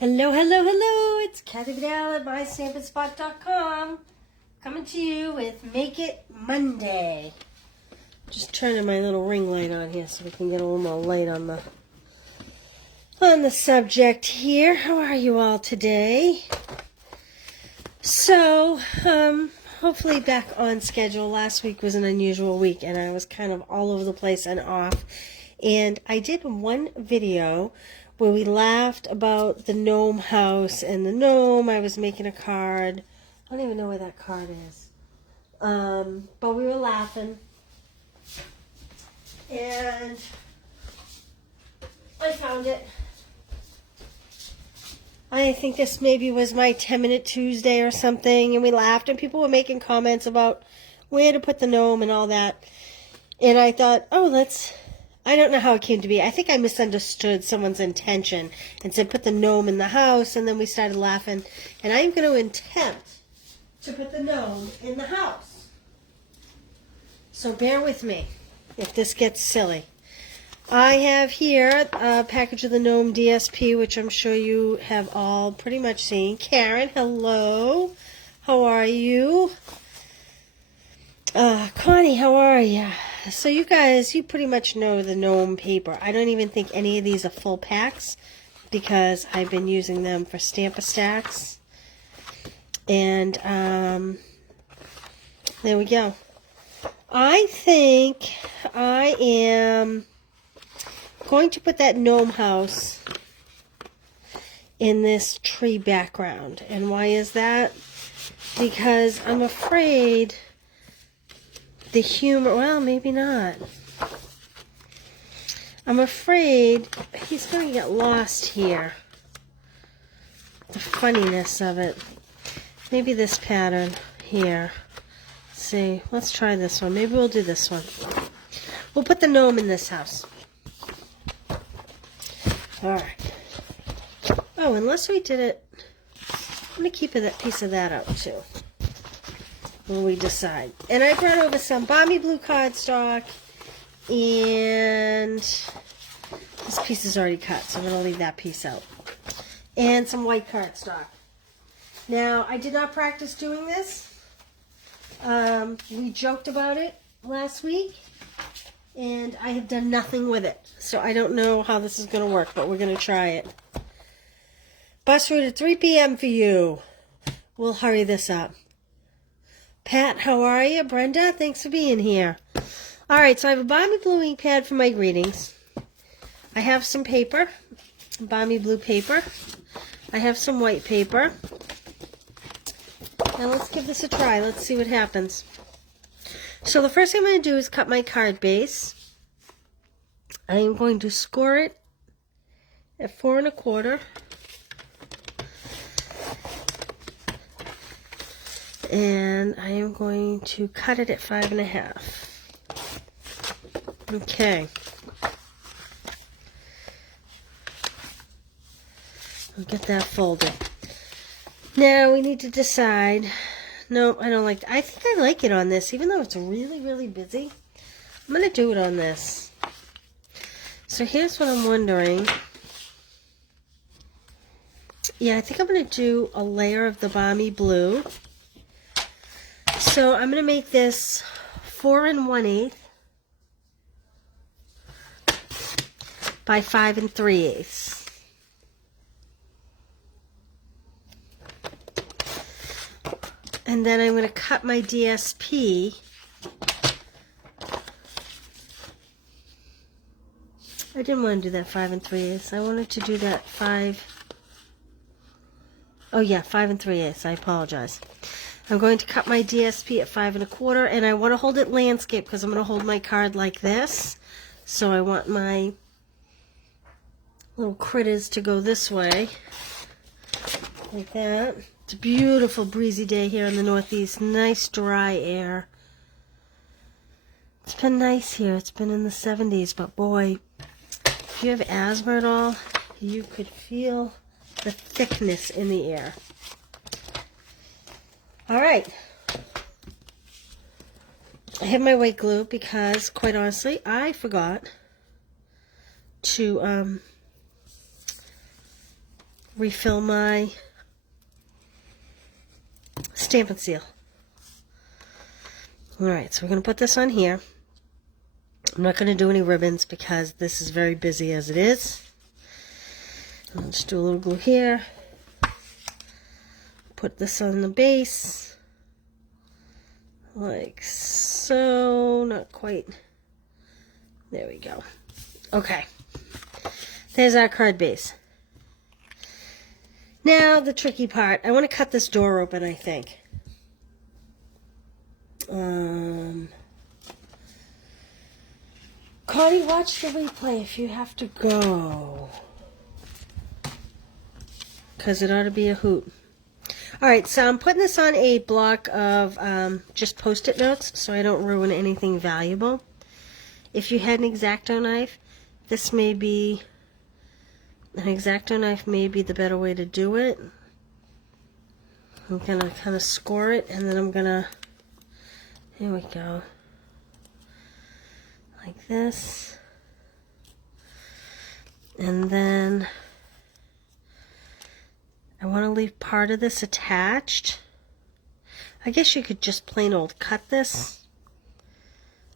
Hello, hello, hello. It's Kathy Vidal at mystampinspot.com coming to you with Make It Monday. Just turning my little ring light on here so we can get a little more light on the subject here. How are you all today? So, hopefully back on schedule. Last week was an unusual week and I was kind of all over the place and off. And I did one video where we laughed about the gnome house and the gnome. I was making a card. I don't even know where that card is. But we were laughing. And I found it. I think this maybe was my 10-minute Tuesday or something. And we laughed and people were making comments about where to put the gnome and all that. And I thought, I don't know how it came to be. I think I misunderstood someone's intention and said put the gnome in the house, and then we started laughing. And I'm going to attempt to put the gnome in the house. So bear with me if this gets silly. I have here a package of the Gnome DSP, which I'm sure you have all pretty much seen. Karen, hello. How are you? Connie, how are you? So you guys, you pretty much know the Gnome paper. I don't even think any of these are full packs because I've been using them for Stamp-A-Stacks. And there we go. I think I am going to put that gnome house in this tree background. And why is that? Because I'm afraid the humor, well, maybe not. I'm afraid he's going to get lost here. The funniness of it. Maybe this pattern here. Let's see, let's try this one. Maybe we'll do this one. We'll put the gnome in this house. Alright. Oh, unless we did it, I'm going to keep a piece of that out too when we decide. And I brought over some balmy blue cardstock, and this piece is already cut, so I'm going to leave that piece out. And some white cardstock. Now, I did not practice doing this. We joked about it last week, and I have done nothing with it. So I don't know how this is going to work, but we're going to try it. Bus route at 3 p.m. for you. We'll hurry this up. Pat, how are you? Brenda, thanks for being here. All right, so I have a balmy blue ink pad for my greetings. I have some paper, balmy blue paper. I have some white paper. Now let's give this a try. Let's see what happens. So the first thing I'm going to do is cut my card base. I am going to score it at 4 1/4. And I am going to cut it at 5 1/2. Okay. I'll get that folded. Now we need to decide. No, I don't like. I think I like it on this, even though it's really, really busy. I'm going to do it on this. So here's what I'm wondering. Yeah, I think I'm going to do a layer of the balmy blue. So I'm going to make this 4 1/8 by 5 3/8. And then I'm going to cut my DSP. I didn't want to do that 5 3/8. I wanted to do that 5. Oh yeah, 5 3/8. I apologize. I'm going to cut my DSP at 5 1/4, and I want to hold it landscape because I'm going to hold my card like this. So I want my little critters to go this way, like that. It's a beautiful breezy day here in the Northeast. Nice dry air. It's been nice here. It's been in the 70s, but boy, if you have asthma at all, you could feel the thickness in the air. All right. I have my white glue because, quite honestly, I forgot to refill my Stampin' Seal. Alright, so we're going to put this on here. I'm not going to do any ribbons because this is very busy as it is. I'll just do a little glue here. Put this on the base. Like so. Not quite. There we go. Okay. There's our card base. Now the tricky part. I want to cut this door open, I think. Connie, watch the replay if you have to go. Because it ought to be a hoot. Alright, so I'm putting this on a block of just post-it notes so I don't ruin anything valuable. If you had an X-Acto knife, this may be, an X-Acto knife may be the better way to do it. I'm going to kind of score it and then I'm going to, here we go, like this. And then I want to leave part of this attached. I guess you could just plain old cut this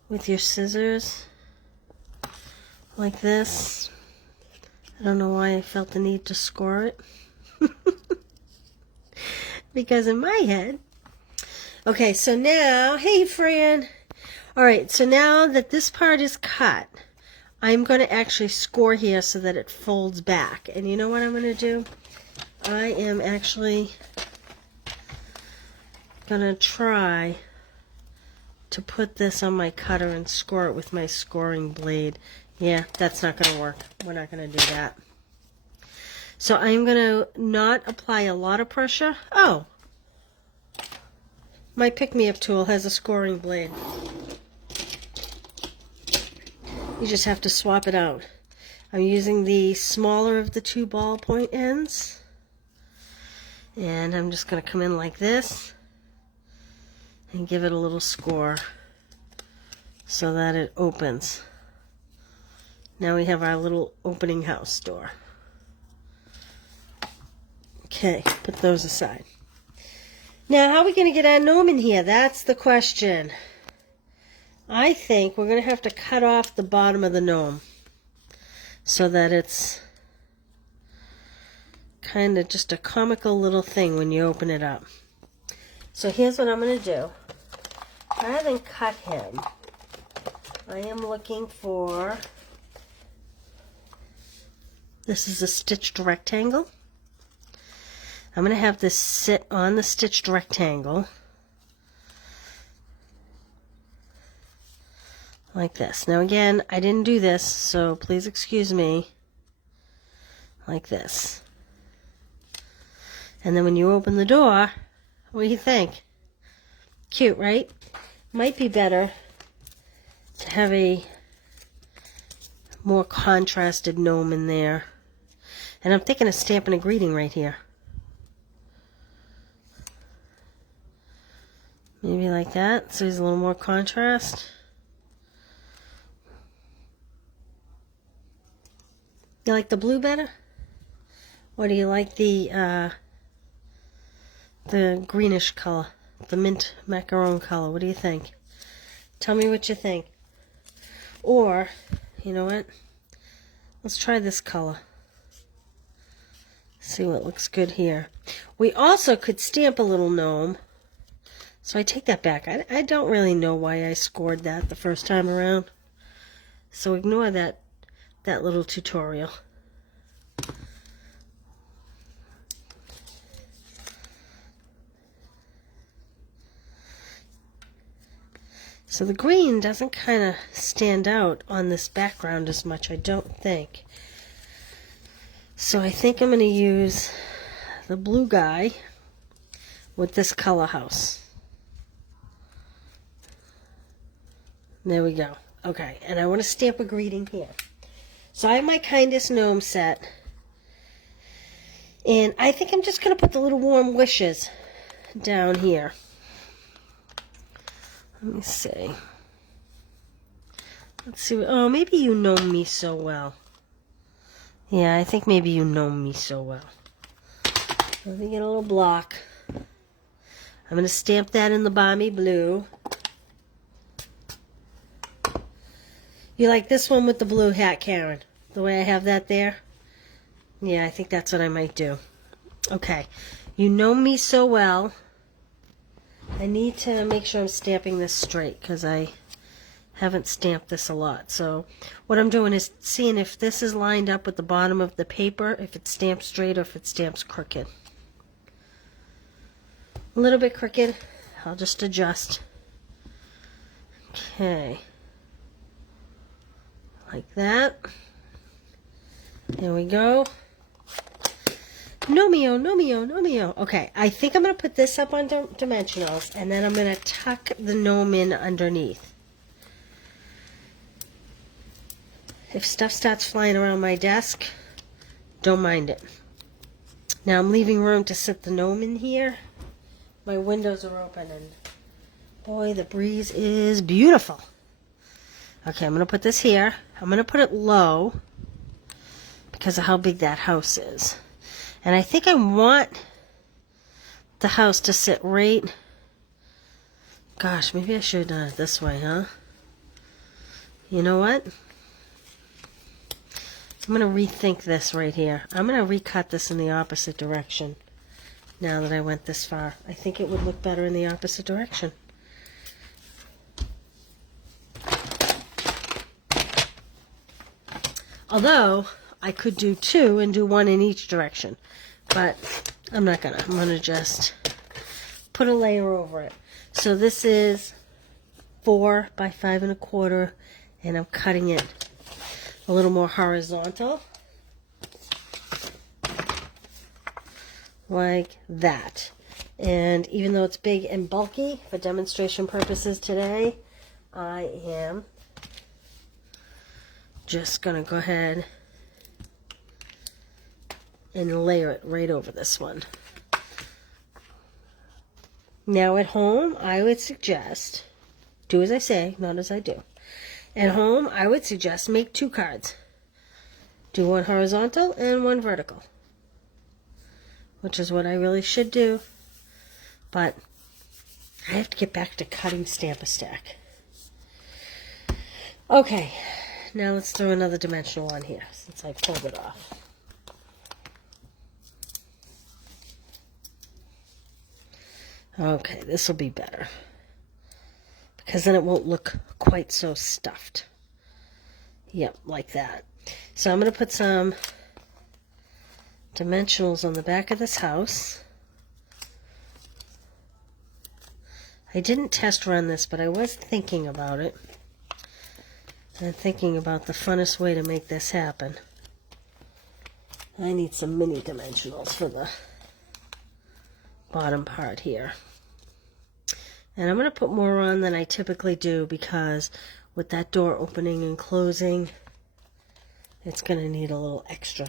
with your scissors like this. I don't know why I felt the need to score it. Because in my head. Okay, so now, hey Fran. Alright, so now that this part is cut, I'm going to actually score here so that it folds back. And you know what I'm going to do? I am actually going to try to put this on my cutter and score it with my scoring blade. Yeah, that's not going to work. We're not going to do that. So I'm going to not apply a lot of pressure. Oh, my pick-me-up tool has a scoring blade. You just have to swap it out. I'm using the smaller of the two ballpoint ends. And I'm just going to come in like this and give it a little score so that it opens. Now we have our little opening house door. Okay, put those aside. Now, how are we going to get our gnome in here? That's the question. I think we're going to have to cut off the bottom of the gnome so that it's kind of just a comical little thing when you open it up. So here's what I'm going to do. Rather than cut him, I am looking for, this is a stitched rectangle. I'm going to have this sit on the stitched rectangle like this. Now again, I didn't do this, so please excuse me. Like this. And then when you open the door, what do you think? Cute, right? Might be better to have a more contrasted gnome in there. And I'm thinking of stamping a greeting right here. Maybe like that, so there's a little more contrast. You like the blue better? Or do you like the greenish color? The mint macaron color? What do you think? Tell me what you think. Or, you know what? Let's try this color. See what looks good here. We also could stamp a little gnome. So I take that back. I don't really know why I scored that the first time around. So ignore that little tutorial. So the green doesn't kind of stand out on this background as much, I don't think. So I think I'm going to use the blue guy with this color house. There we go. Okay, and I want to stamp a greeting here. So I have my Kindest Gnome set. And I think I'm just going to put the little warm wishes down here. Let me see. Let's see. Oh, maybe you know me so well. Yeah, I think maybe you know me so well. Let me get a little block. I'm going to stamp that in the balmy blue. You like this one with the blue hat, Karen? The way I have that there? Yeah, I think that's what I might do. Okay. You know me so well. I need to make sure I'm stamping this straight because I haven't stamped this a lot. So what I'm doing is seeing if this is lined up with the bottom of the paper, if it's stamped straight or if it stamps crooked. A little bit crooked. I'll just adjust. Okay. Like that. There we go. Nomeo, Nomeo, Nomeo. Okay, I think I'm going to put this up on dimensionals, and then I'm going to tuck the gnome in underneath. If stuff starts flying around my desk, don't mind it. Now I'm leaving room to sit the gnome in here. My windows are open, and boy, the breeze is beautiful. Okay, I'm going to put this here. I'm going to put it low because of how big that house is. And I think I want the house to sit right... Gosh, maybe I should have done it this way, huh? You know what? I'm going to rethink this right here. I'm going to recut this in the opposite direction now that I went this far. I think it would look better in the opposite direction. Although, I could do two and do one in each direction. But I'm not gonna. I'm gonna just put a layer over it. So this is 4 by 5 1/4, and I'm cutting it a little more horizontal. Like that. And even though it's big and bulky, for demonstration purposes today, I am just going to go ahead and layer it right over this one. Now at home, I would suggest, do as I say, not as I do. At home, I would suggest make 2 cards. Do one horizontal and one vertical. Which is what I really should do. But I have to get back to cutting Stamp-A-Stack. Okay. Now let's throw another dimensional on here since I pulled it off. Okay, this will be better. Because then it won't look quite so stuffed. Yep, like that. So I'm going to put some dimensionals on the back of this house. I didn't test run this, but I was thinking about it. And thinking about the funnest way to make this happen. I need some mini dimensionals for the bottom part here. And I'm going to put more on than I typically do because with that door opening and closing, it's going to need a little extra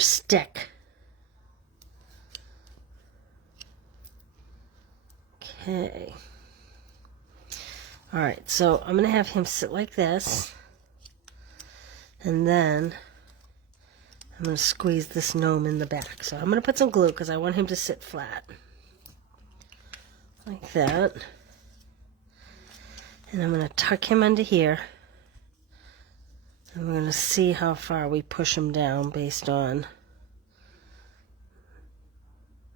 stick. Okay. Alright, so I'm going to have him sit like this, and then I'm going to squeeze this gnome in the back. So I'm going to put some glue because I want him to sit flat. Like that. And I'm going to tuck him under here. And we're going to see how far we push him down based on,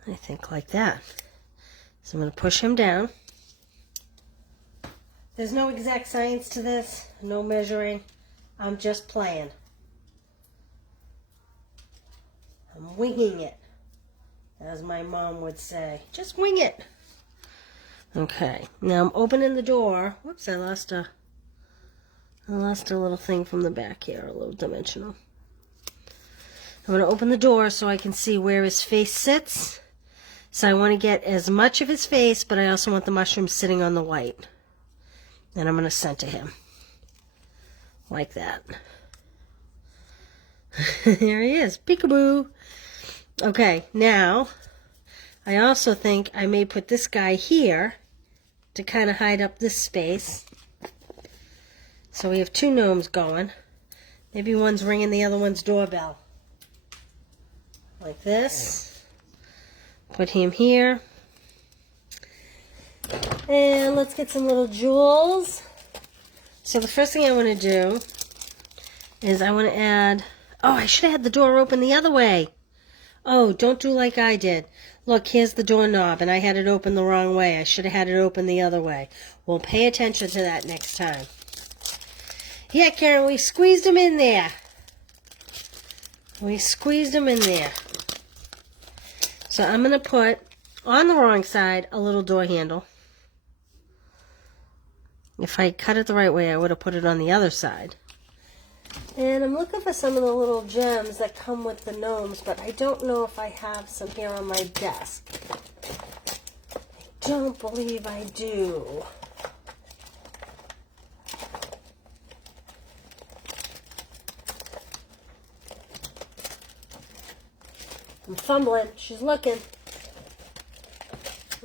I think like that. So I'm going to push him down. There's no exact science to this, no measuring. I'm just playing. I'm winging it, as my mom would say. Just wing it. Okay, now I'm opening the door. Whoops, I lost a little thing from the back here, a little dimensional. I'm going to open the door so I can see where his face sits. So I want to get as much of his face, but I also want the mushroom sitting on the white. And I'm going to center him. Like that. There he is. Peekaboo. Okay, now, I also think I may put this guy here to kind of hide up this space. So we have 2 gnomes going. Maybe one's ringing the other one's doorbell. like this. Put him here. And let's get some little jewels. So the first thing I want to do is I want to add... Oh, I should have had the door open the other way. Oh, don't do like I did. Look, here's the doorknob, and I had it open the wrong way. I should have had it open the other way. We'll pay attention to that next time. Yeah, Karen, we squeezed them in there. We squeezed them in there. So I'm going to put, on the wrong side, a little door handle. If I cut it the right way, I would have put it on the other side. And I'm looking for some of the little gems that come with the gnomes, but I don't know if I have some here on my desk. I don't believe I do. I'm fumbling. She's looking.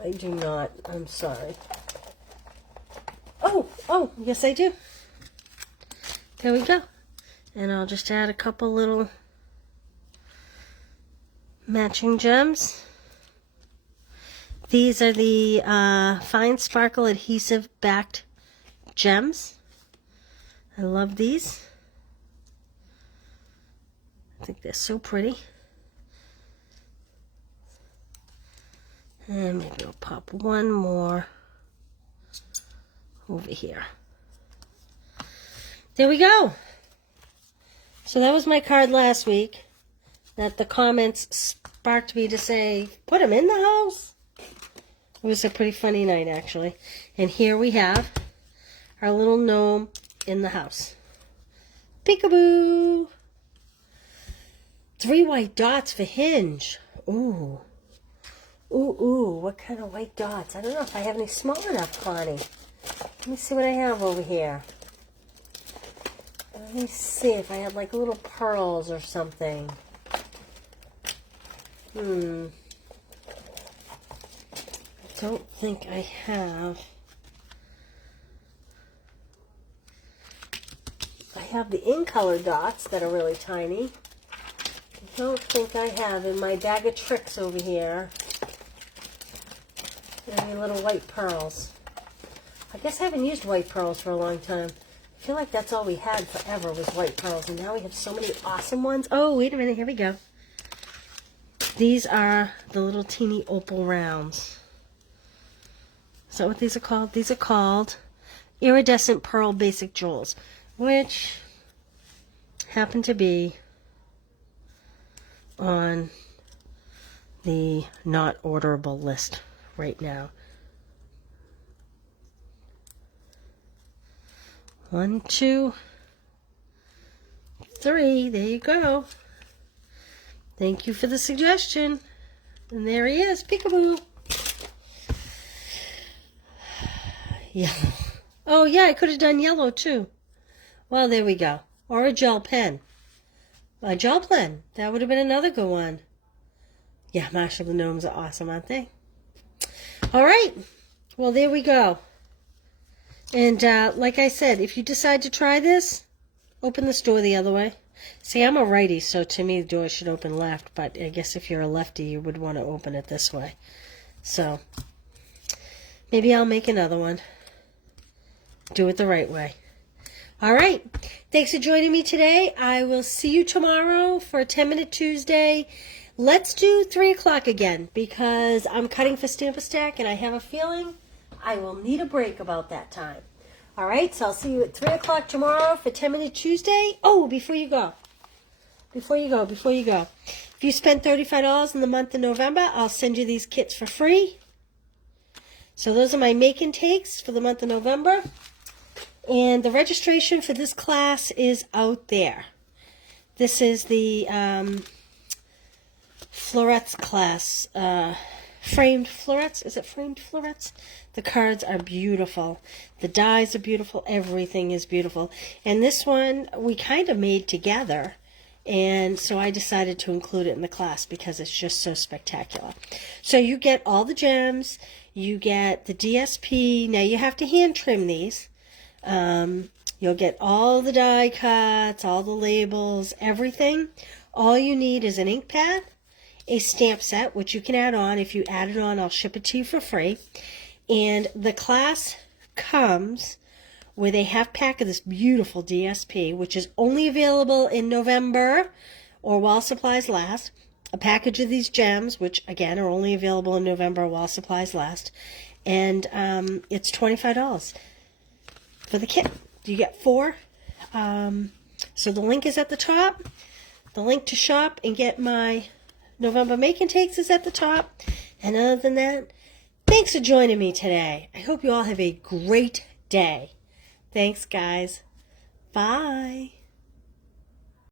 I do not. I'm sorry. Oh, yes I do. There we go. And I'll just add a couple little matching gems. These are the fine sparkle adhesive backed gems. I love these. I think they're so pretty. And maybe I'll pop one more over here. There we go. So that was my card last week that the comments sparked me to say, put them in the house. It was a pretty funny night, actually. And here we have our little gnome in the house. Peekaboo! 3 white dots for hinge. Ooh. Ooh, what kind of white dots? I don't know if I have any small enough, Connie. Let me see what I have over here. Let me see if I had like little pearls or something. I don't think I have. I have the in-color dots that are really tiny. I don't think I have in my bag of tricks over here any little white pearls. I guess I haven't used white pearls for a long time. I feel like that's all we had forever was white pearls, and now we have so many awesome ones. Oh, wait a minute, here we go. These are the little teeny opal rounds. Is that what these are called? These are called iridescent pearl basic jewels, which happen to be on the not orderable list right now. 1, 2, 3. There you go. Thank you for the suggestion. And there he is. Peekaboo. Yellow. Oh, yeah, I could have done yellow, too. Well, there we go. Or a gel pen. A gel pen. That would have been another good one. Yeah, Marshall, the gnomes are awesome, aren't they? All right. Well, there we go. And like I said, if you decide to try this, open this door the other way. See, I'm a righty, so to me the door should open left, but I guess if you're a lefty, you would want to open it this way. So, maybe I'll make another one. Do it the right way. All right. Thanks for joining me today. I will see you tomorrow for 10-Minute Tuesday. Let's do 3 o'clock again, because I'm cutting for Stamp a Stack, and I have a feeling I will need a break about that time. All right, so I'll see you at 3 o'clock tomorrow for 10-Minute Tuesday. Oh, before you go. If you spend $35 in the month of November, I'll send you these kits for free. So those are my make and takes for the month of November. And the registration for this class is out there. This is the florets class. Framed florets. Is it framed florets? The cards are beautiful. The dies are beautiful. Everything is beautiful. And this one we kind of made together. And so I decided to include it in the class because it's just so spectacular. So you get all the gems. You get the DSP. Now you have to hand trim these. You'll get all the die cuts, all the labels, everything. All you need is an ink pad a stamp set, which you can add on. If you add it on, I'll ship it to you for free. And the class comes with a half pack of this beautiful DSP, which is only available in November or while supplies last. A package of these gems, which again are only available in November while supplies last. And it's $25 for the kit. You get 4. So the link is at the top. The link to shop and get my November Make and Takes is at the top. And other than that, thanks for joining me today. I hope you all have a great day. Thanks, guys. Bye.